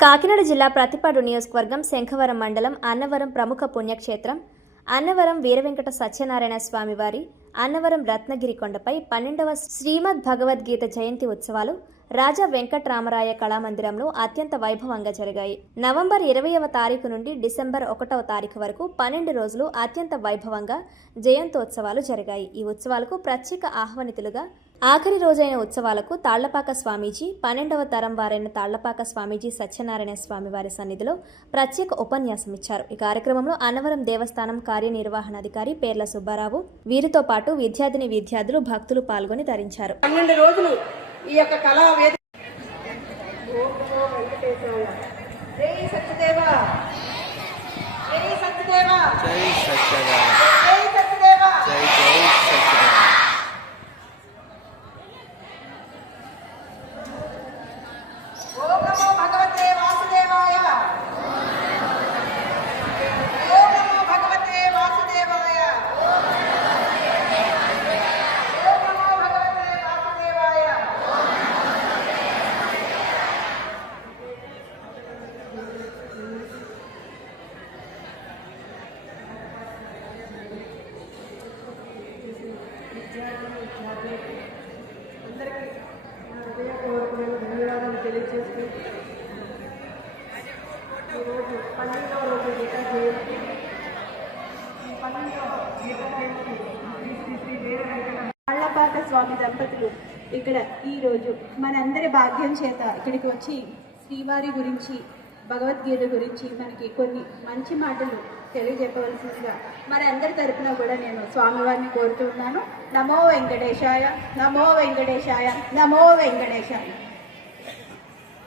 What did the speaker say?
కాకినాడ జిల్లా ప్రతిపాడు నియోజకవర్గం శంఖవరం మండలం అన్నవరం ప్రముఖ పుణ్యక్షేత్రం అన్నవరం వీరవెంకట సత్యనారాయణ స్వామి వారి అన్నవరం రత్నగిరి కొండపై పన్నెండవ శ్రీమద్ భగవద్గీత జయంతి ఉత్సవాలు రాజా వెంకట్రామరాయ కళామందిరంలో అత్యంత వైభవంగా జరిగాయి. నవంబర్ ఇరవైవ తారీఖు నుండి డిసెంబర్ ఒకటవ తారీఖు వరకు పన్నెండు రోజులు అత్యంత వైభవంగా జయంతోత్సవాలు జరిగాయి. ఈ ఉత్సవాలకు ప్రత్యేక ఆహ్వానితులుగా ఆఖరి రోజైన ఉత్సవాలకు తాళ్ళపాక స్వామీజీ పన్నెండవ తరం వారైన తాళ్ళపాక స్వామీజీ సత్యనారాయణ స్వామి వారి సన్నిధిలో ప్రత్యేక ఉపన్యాసం ఇచ్చారు. ఈ కార్యక్రమంలో అన్నవరం దేవస్థానం కార్యనిర్వహణాధికారి పేర్ల సుబ్బారావు వీరితో పాటు విద్యార్థిని విద్యార్థులు భక్తులు పాల్గొని ధరించారు పన్నెండు రోజులు ఈ యొక్క కళా సత్యదేవ! సత్యదేవ! అందరికీ నా హృదయపూర్వకమైన ధన్యవాదాలు తెలియజేస్తూ ఈరోజు పన్నెండవ రోజు గీతా జయంతి. ఈ పన్నెండవ గీతా జయంతి శ్రీ శ్రీ స్వామి దంపతులు ఇక్కడ ఈరోజు మనందరి భాగ్యం చేత ఇక్కడికి వచ్చి శ్రీవారి గురించి భగవద్గీత గురించి మనకి కొన్ని మంచి మాటలు తెలియజెప్పవలసిందిగా మరి అందరి తరఫున కూడా నేను స్వామివారిని కోరుతున్నాను నమో వెంకటేశాయ నమో వెంకటేశాయ నమో వెంకటేశాయ.